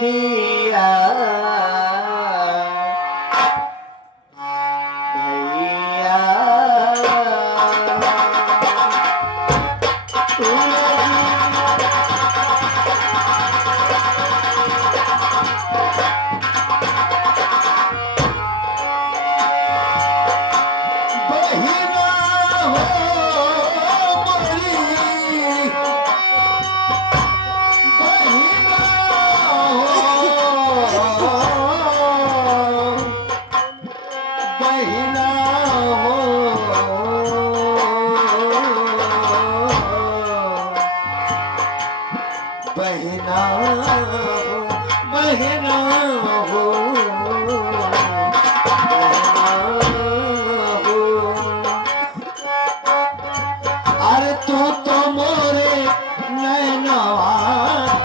दिया भैया बहना बहना हो अरे तू तो मोरे नैनवा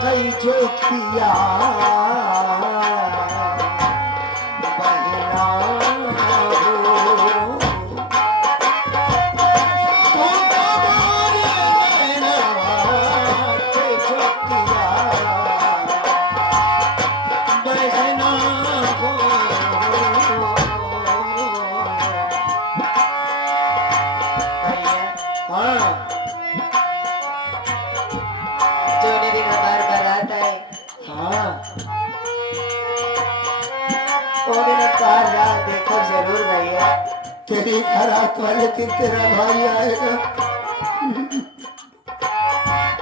कई ज्योतिया बहना देखो जरूर भैया तेरी बारात वाले दिन तेरा भाई आएगा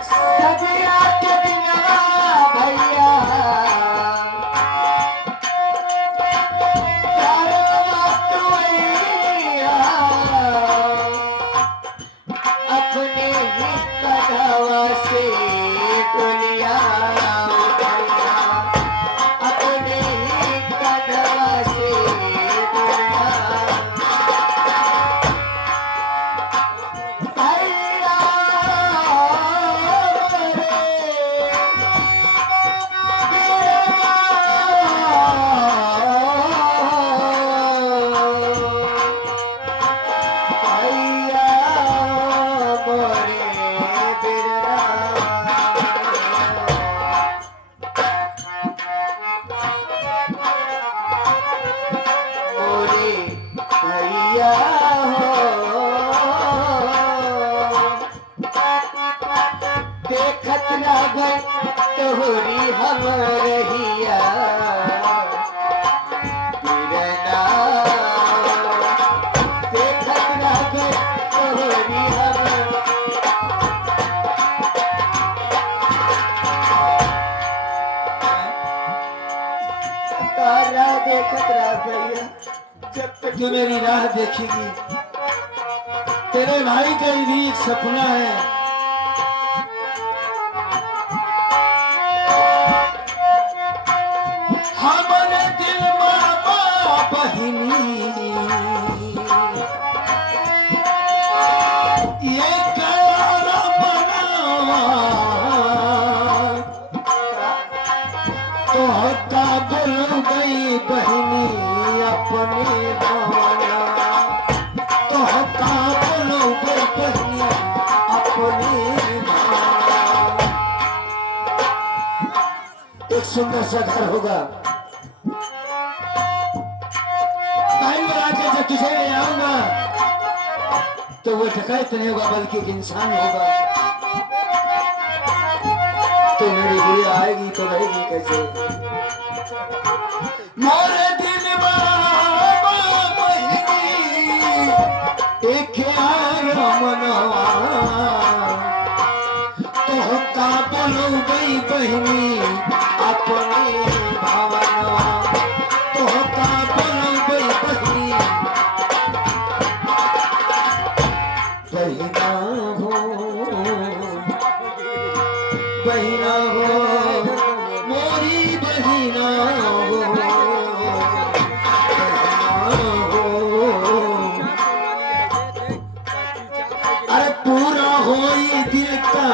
सदिया के दिनवा भैया अपने ही कदवा से दुनिया देखत ना गई तोहरी हम रहिया बिरना देखत ना गई तोहरी हम तारा देखत रह भैया जब तक तू मेरी राह देखेगी तेरे भाई का भी एक सपना है हमारे दिल बाबा बहिनी ये करार बनावा तो हक्का बोल गई बहिनी अपने भावना तो हक्का बोल गई बहिनी अपने भावना एक सुंदर सा घर होगा जब तुझे ले आऊंगा तो वो डकैत नहीं होगा बल्कि एक इंसान होगा तो मेरी गुड़िया आएगी तो रहेगी कैसे मोरे दिल बाबा बहिनी एक मनवा तो हक्का बोलो गई बहिनी अपने भावनवा तो हक्का बोलो गई बहिनी बहिना हो बहिना हो मोरी बहिना हो अरे पूरा होई दिल का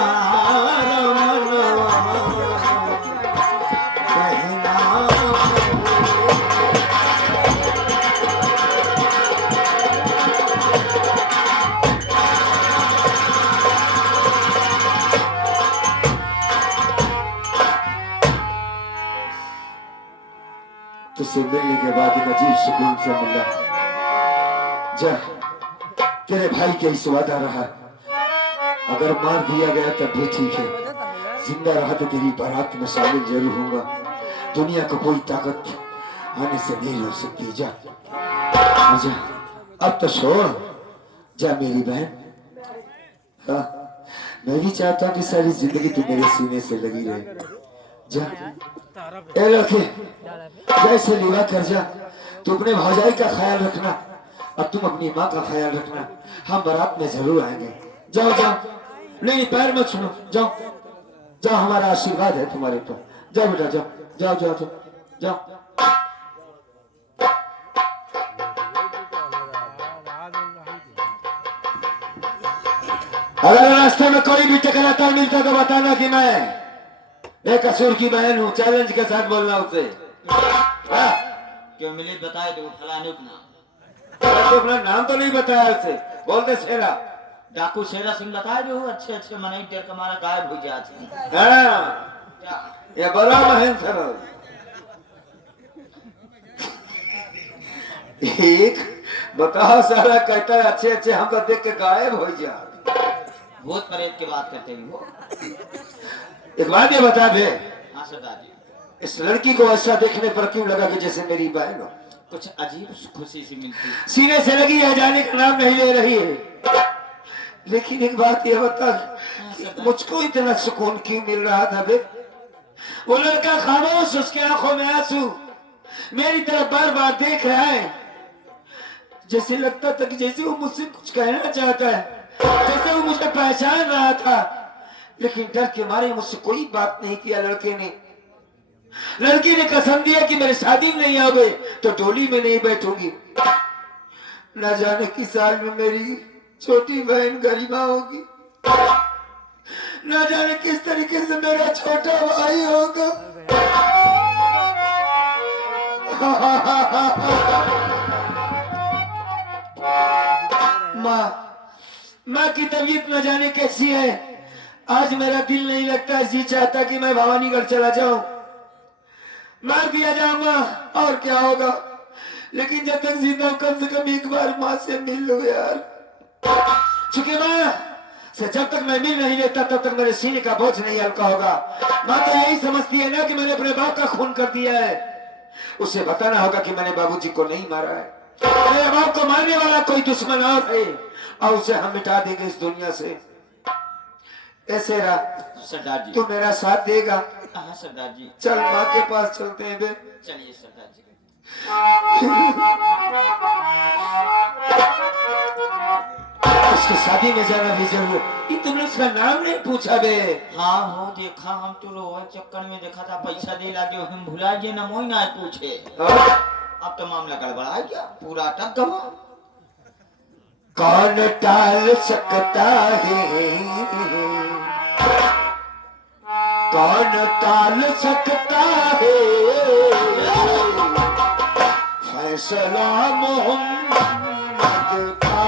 तुझसे मिलने के बाद एक अजीब सुकून से मिला। जा, तेरे भाई का इस वादा रहा, अगर मार दिया गया तब भी ठीक है, जिंदा रहा तो तेरी बारात में शामिल जरूर होगा। दुनिया को कोई ताकत आने से नहीं रोक सकती। जा जा, अब तो छोड़, जा मेरी बहन। हाँ, मैं भी चाहता हूँ कि सारी जिंदगी तू मेरे सीने से लगी रहे। जा ए लड़के, जैसे लिवा कर जा। तू अपने भौजाई का ख्याल रखना और तुम अपनी माँ का ख्याल रखना। हम बारात में जरूर आएंगे। जाओ जाओ, नहीं पैर मत छूनो, जाओ जाओ, हमारा आशीर्वाद है तुम्हारे ऊपर। जाओ बेटा, जाओ जाओ जाओ जाओ जाओ। अगर रास्ते में कोई भी टकराता मिलता तो बताना कि मैं एक कसूर की बहन हूँ। चैलेंज के साथ बोलना उसे। क्यों मिले बताए दो फलाने का नाम। तो अपना नाम तो नहीं बताया उसे, बोलते शेरा। डाकू शेरा सिंह बताए दो, अच्छे अच्छे मनाई देर कमारा गायब हो जाते हैं। हाँ, ये बड़ा बहन सर एक बताओ सारा कहता है अच्छे अच्छे, हम तो देख के गायब हो जाते। भूत प्रेत की बात करते हैं वो। एक बात ये बता दे, हाँ सरदार जी। इस लड़की को ऐसा देखने पर क्यों लगा कि जैसे मेरी बहन हो? कुछ अजीब खुशी सी मिलती। सीने से लगी है, जाने का नाम नहीं ले रही है। लेकिन एक बात ये बता, मुझको इतना सुकून क्यों मिल रहा था बे? वो लड़का खामोश, उसके आंखों में आंसू, मेरी तरफ बार बार देख रहा है। जैसे लगता था कि जैसे वो मुझसे कुछ कहना चाहता है, जैसे वो मुझे पहचान रहा था। लेकिन डर के मारे मुझसे कोई बात नहीं किया लड़के ने। लड़की ने कसम दिया कि मेरे शादी में नहीं आओगे तो डोली में नहीं बैठूंगी। न जाने किस साल में मेरी छोटी बहन गरिमा होगी, न जाने किस तरीके से मेरा छोटा भाई होगा। माँ की तबीयत न जाने कैसी है। आज मेरा दिल नहीं लगता, जी चाहता कि मैं भवानीगढ़ चला जाऊं। मार दिया जाऊंगा और क्या होगा, लेकिन जब तक जिंदा हूं कम से कम एक बार माँ से मिल लो यार। चूंकि माँ से जब तक मैं मिल नहीं लेता तब तक मेरे सीने का बोझ नहीं हल्का होगा। माँ तो यही समझती है ना कि मैंने अपने बाप का खून कर दिया है। उसे बताना होगा कि मैंने बाबूजी को नहीं मारा है। मेरे बाप को मारने वाला कोई दुश्मन और है और उसे हम मिटा देंगे इस दुनिया से। ऐसे रहा सरदार जी, तू मेरा साथ देगा? हाँ सरदार जी। चल माँ के पास चलते हैं बे। चलिए सरदार जी। उसकी शादी में जाना भी जरूर। ये तुमने उसका नाम नहीं पूछा बे? हाँ वो देखा, हम तो रोए चक्कर में देखा था, पैसा दे ला दो हम भुला गए ना, मोई ना पूछे। अब तो मामला गड़बड़ा गया, पूरा अटक गवा। कौन टाल सकता है, कौन टाल सकता है फैसला मोहम्मद का।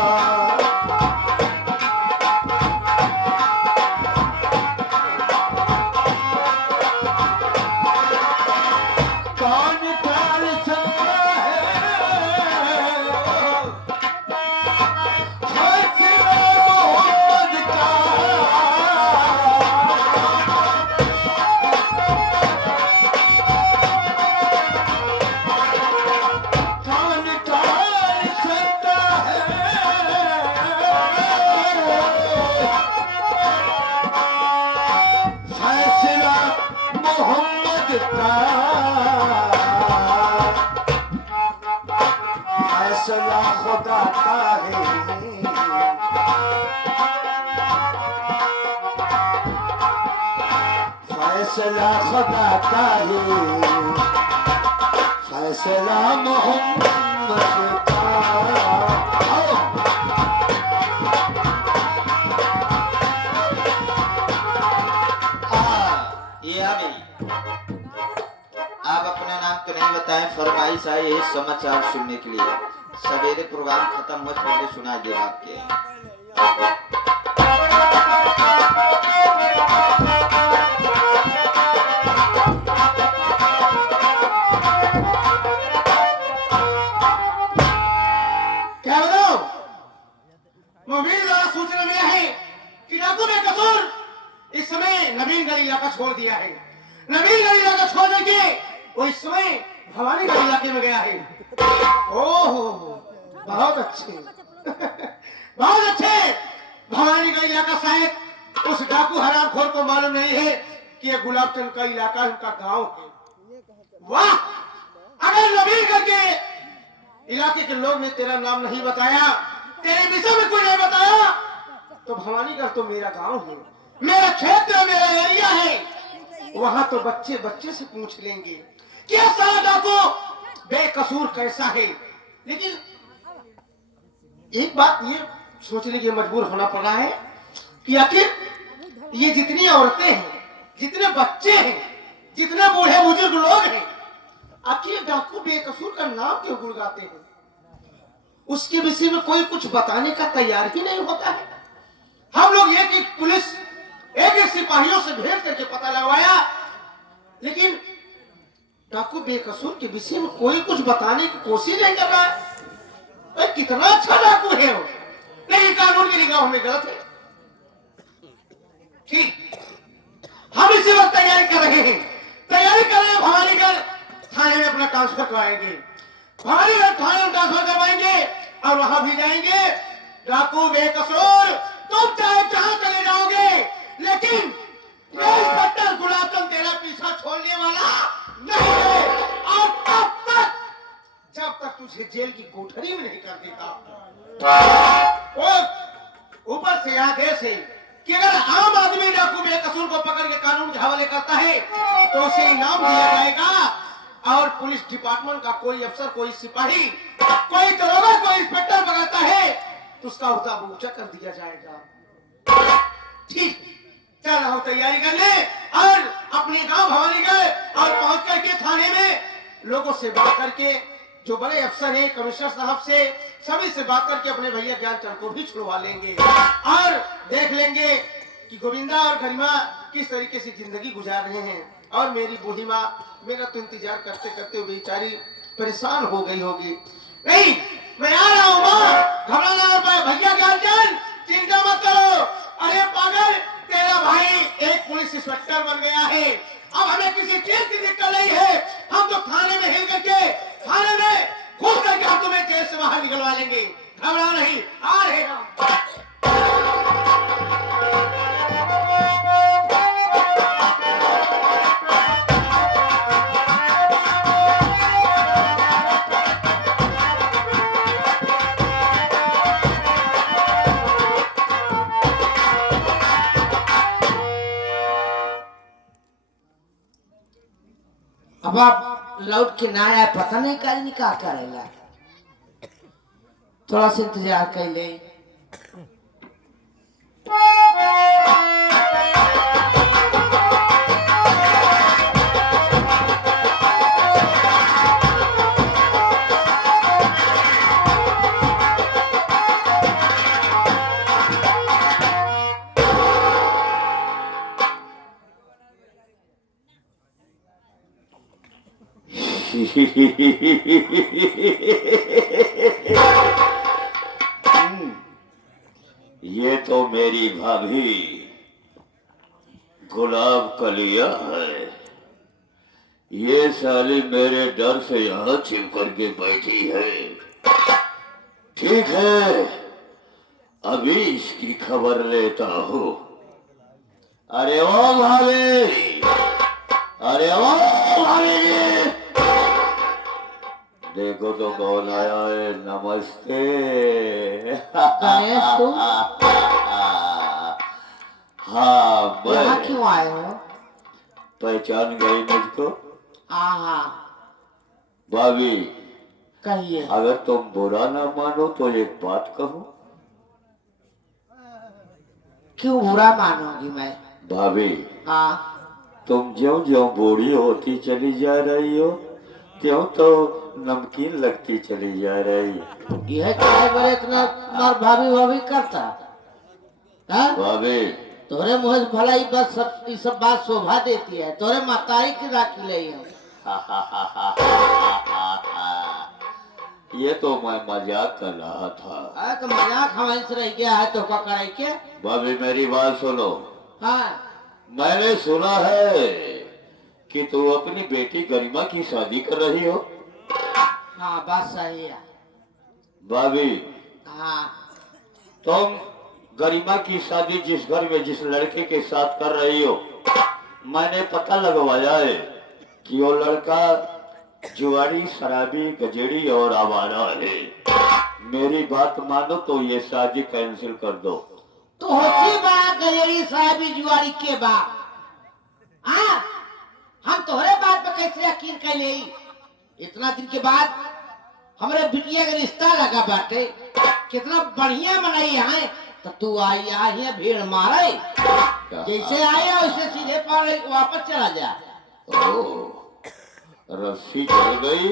कौन टाल सकता है फैसला मोहम्मद का। फैसला खुदा का है, फैसला खुदा का है, फैसला मोहम्मद का। ये आ गई। आप अपना नाम तो नहीं बताएं, फरमाइश आई है समाचार सुनने के लिए। सवेरे प्रोग्राम खत्म हो पहले सुना दिया आपके। छोड़ दिया है। नबील गढ़ इलाका छोड़ करके वो इस समय भवानी गढ़ इलाके में गया है। ओहो बहुत अच्छे बहुत अच्छे। भवानी गढ़ इलाका शायद उस डाकू हरामखोर को मालूम नहीं है कि ये गुलाब चंद का इलाका उनका गांव है। वाह, अगर नबील गढ़ के इलाके के लोग ने तेरा नाम नहीं बताया, तेरे विषय में कोई नहीं बताया, तो भवानीगढ़ तो मेरा गांव है, मेरा क्षेत्र, मेरा एरिया है। वहां तो बच्चे बच्चे से पूछ लेंगे कि साला डाकू बेकसूर कैसा है। लेकिन एक बात ये सोचने के मजबूर होना पड़ा है कि आखिर ये जितनी औरतें हैं, जितने बच्चे हैं, जितने बूढ़े बुजुर्ग लोग हैं, आखिर डाकू बेकसूर का नाम क्यों गुड़गाते हैं? उसके विषय में कोई कुछ बताने का तैयार ही नहीं होता है। हम लोग एक एक पुलिस, एक एक सिपाहियों से भेज करके पता लगवाया, लेकिन डाकू बेकसूर के विषय में कोई कुछ बताने की कोशिश नहीं कर रहा है। भाई कितना अच्छा डाकू है वो, नहीं कानून की निगाहों में गलत है। ठीक, हम इसी वक्त तैयारी कर रहे हैं, तैयारी कर रहे हैं। भवानीगढ़ थाने में अपना ट्रांसफर करवाएंगे, भवानीगढ़ थाने में ट्रांसफर करवाएंगे और वहां भी जाएंगे। डाकू बेकसूर, तुम चाहे जहां चले जाओगे, लेकिन इंस्पेक्टर गुलाब चंद तेरा पीछा छोड़ने वाला नहीं है। और तब तक, जब तक तुझे जेल की कोठरी में नहीं कर देता। और ऊपर से आदेश है कि अगर आम आदमी डाकू बेकसूर को पकड़ के कानून के हवाले करता है तो उसे इनाम दिया जाएगा। और पुलिस डिपार्टमेंट का कोई अफसर, कोई सिपाही, कोई दरोगा, कोई इंस्पेक्टर पकड़ता है तो उसका उहदा ऊंचा कर दिया जाएगा। ठीक, चल रहा तैयारी कर ले और अपने गांव भवानीगढ़ और पहुंच करके थाने में लोगों से बात करके, जो बड़े अफसर हैं, कमिश्नर साहब से, सभी से बात करके अपने भैया ज्ञानचंद को भी छुड़वा लेंगे और देख लेंगे कि गोविंदा और गरिमा किस तरीके से जिंदगी गुजार रहे हैं। और मेरी बूढ़ी माँ मेरा तो इंतजार करते करते बेचारी परेशान हो गई होगी। नहीं, मैं आ रहा हूँ माँ, घबराना और भैया ज्ञानचंद चिंता मत करो। अरे पागल, तेरा भाई एक पुलिस इंस्पेक्टर बन गया है, अब हमें किसी चीज की दिक्कत नहीं है। हम तो थाने में हिल करके, थाने में घुस करके हम तुम्हें जेल से बाहर निकलवा लेंगे। घबरा नहीं, आ रहे हम। अब आप लौट के ना आया, पता नहीं काज क्या करेगा। थोड़ा सा इंतजार कर ले। ये तो मेरी भाभी गुलाब कलिया है। ये साली मेरे डर से यहाँ छिप करके बैठी है। ठीक है, अभी इसकी खबर लेता हूँ। अरे ओ भाभी, अरे ओ भाभी, देखो तो कौन आया है। नमस्ते। गणेश तू हाँ, यहाँ मैं। क्यों आए हो? पहचान गई मुझको? हाँ, भाभी, कहिए। अगर तुम बुरा ना मानो तो एक बात कहूँ। क्यों बुरा मानोगी मैं? भाभी, हाँ, तुम ज्यों ज्यों बूढ़ी होती चली जा रही हो, त्यों तो नमकीन लगती चली जा रही। यह क्या बड़े इतना मार भाभी भाभी करता? हाँ? भाभी, तोरे मुँह से भला ही बस ये सब बात शोभा देती है। तोरे मातारी की राखी ले हम। ये तो मैं मजाक कर रहा था। अरे तो मजाक हमारे से रह गया है तो क्या करे के? भाभी मेरी बात सुनो। हाँ, मैंने सुना है कि तू अपनी बेटी गरिमा की शादी कर रही हो। हाँ बात सही है। भाभी, हाँ तुम गरिमा की शादी जिस घर में जिस लड़के के साथ कर रही हो, मैंने पता लगवाया है कि वो लड़का जुआरी, शराबी, गजेड़ी और आवारा है। मेरी बात मानो तो ये शादी कैंसिल कर दो। तो होशी बड़ा गजेड़ी साहबी जुआरी के बाप। हाँ हम तोहरे बात पे कैसे यकीन कर ले? इतना दिन के बाद हमारे बिटिया का रिश्ता लगा बाटे, कितना बढ़िया मनाई है। तो तू आई है भीड़ मारे, जैसे आया वैसे सीधे पार वापस चला जा। ओह, रस्सी जल गई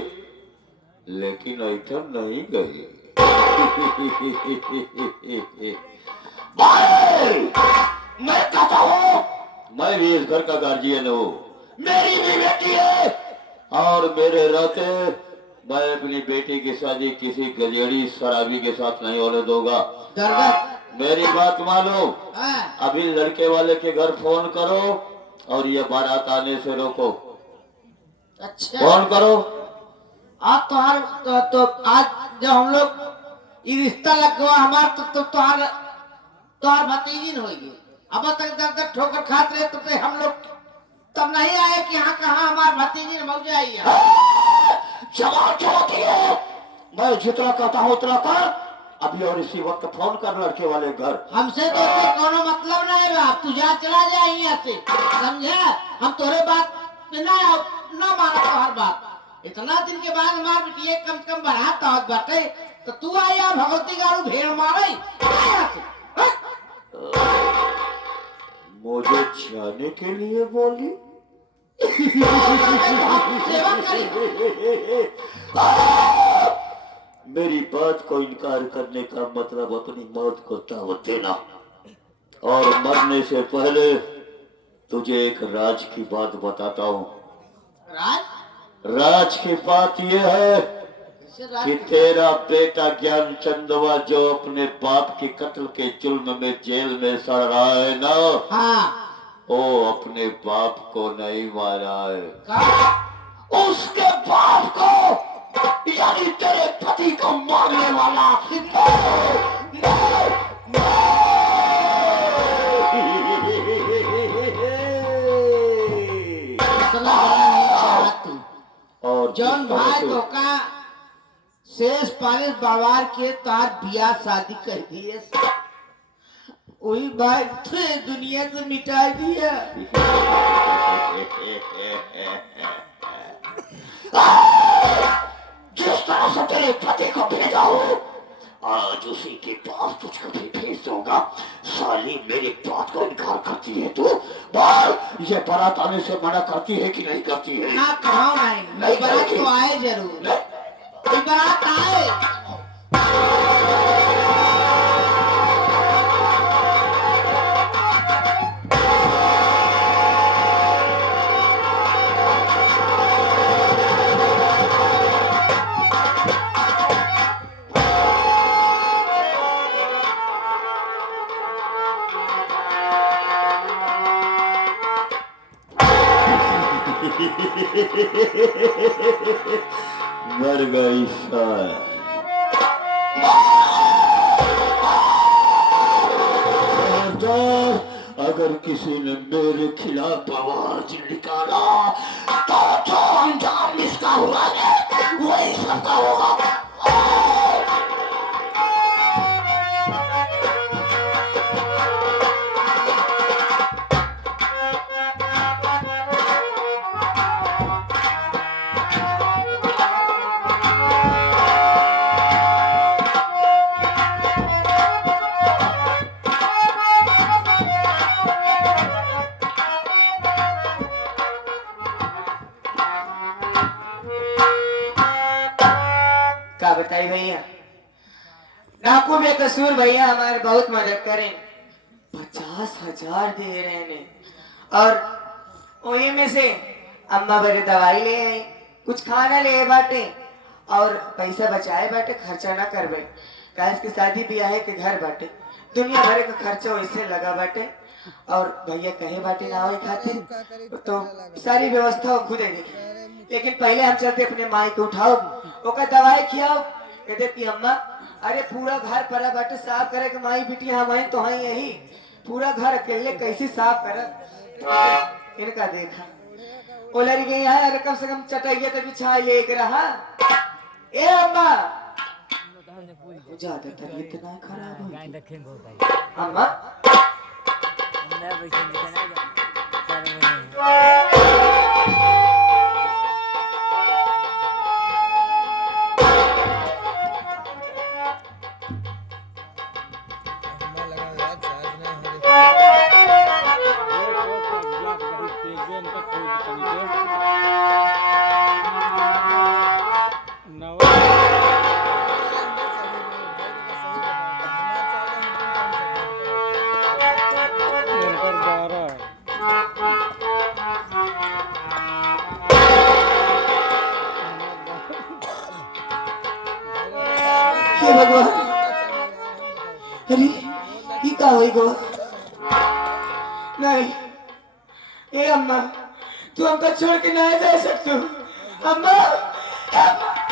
लेकिन ऐठन नहीं गई। भाई, मैं कहता हूँ, मैं भी इस घर का गार्जियन हूँ, मेरी भी बेटी है और मेरे रहते मैं अपनी बेटी की शादी किसी गजेड़ी शराबी के साथ नहीं होने दूंगा। मेरी बात मानो, अभी लड़के वाले के घर फोन करो और ये बारात आने से रोको। अच्छा फोन करो। आज तो आज जब हम लोग ये रिश्ता लग गया हमार तो तोहार भतीजी होगी। अब तक दर दर ठोकर खाते रहे तो हम लोग तब नहीं आए कि हाँ कहाँ हमार भतीजी मौजा आई है। जवाब क्या होती है? मैं जितना कहता हूँ उतना कर। अभी और इसी वक्त फोन कर लड़के वाले घर। हमसे तो कोनो मतलब नहीं है। आप तू जा चला जा यहाँ से, समझे? हम तोरे बात पे ना माना तोहर बात। इतना दिन के बाद हमार बिटिया कम से कम बढ़ाता होत बाटे तो तू आया भगवती गारू भेड़ मारे। मुझे जाने के लिए बोली। सेवा करी। मेरी बात को इनकार करने का मतलब अपनी मौत को दावत देना और मरने से पहले तुझे एक राज की बात बताता हूँ। राज की बात यह है कि तेरा बेटा ज्ञान चंदवा जो अपने बाप के कत्ल के जुल्म में जेल में सड़ रहा है ना, हाँ वो अपने बाप को नहीं मारा है, का? उसके बाप को, यानी तेरे पति को मारने वाला। और जौन भाई तो का शेष पालिस बाबार के तार बिया शादी कर दिए, वही भाई थे दुनिया से मिटा दिया। जिस तरह से तेरे पति को भेजा हो, आज उसी के पास तुझको भी भेज दूंगा। साली मेरी बात को इनकार करती है तू? बोल, ये बारात आने से मना करती है कि नहीं करती है? ना कहो नहीं, बारात तो आए जरूर, बारात आए। मर गई साल। अगर किसी ने मेरे खिलाफ आवाज निकाला तो जो अंजाम इसका हुआ है वही सबका होगा। का बताई भैया, डाकू बेकसूर भैया हमारे बहुत मदद करें। 50,000 दे रहे ने और वही में से अम्मा बड़े दवाई ले आए, कुछ खाना ले बाटे और पैसा बचाए बाटे, खर्चा ना करबे। काहे की शादी ब्याह के घर बाटे, दुनिया भर का खर्चा वैसे लगा बाटे और भैया कहे बाटे ना आवे खातिर तो सारी व्यवस्था वो खुद ही देखी। लेकिन पहले हम चलते अपने माई को उठाओ, ओका दवाई खियाओ। कहते कि अम्मा अरे पूरा घर पड़ा बाटे साफ करे के माई बेटी हम हैं तो हैं यही, पूरा घर अकेले कैसे साफ कर। इनका देखा वो लड़की है, अगर कम से कम चटाइया तो बिछा ले रहा। ए अम्मा ज्यादा तबीयत ना खराब हो अम्मा। हे भगवान, अरे ये का होई गो? नहीं ए अम्मा, तू हमको छोड़ के नहीं जा सकतू। अम्मा, अम्मा।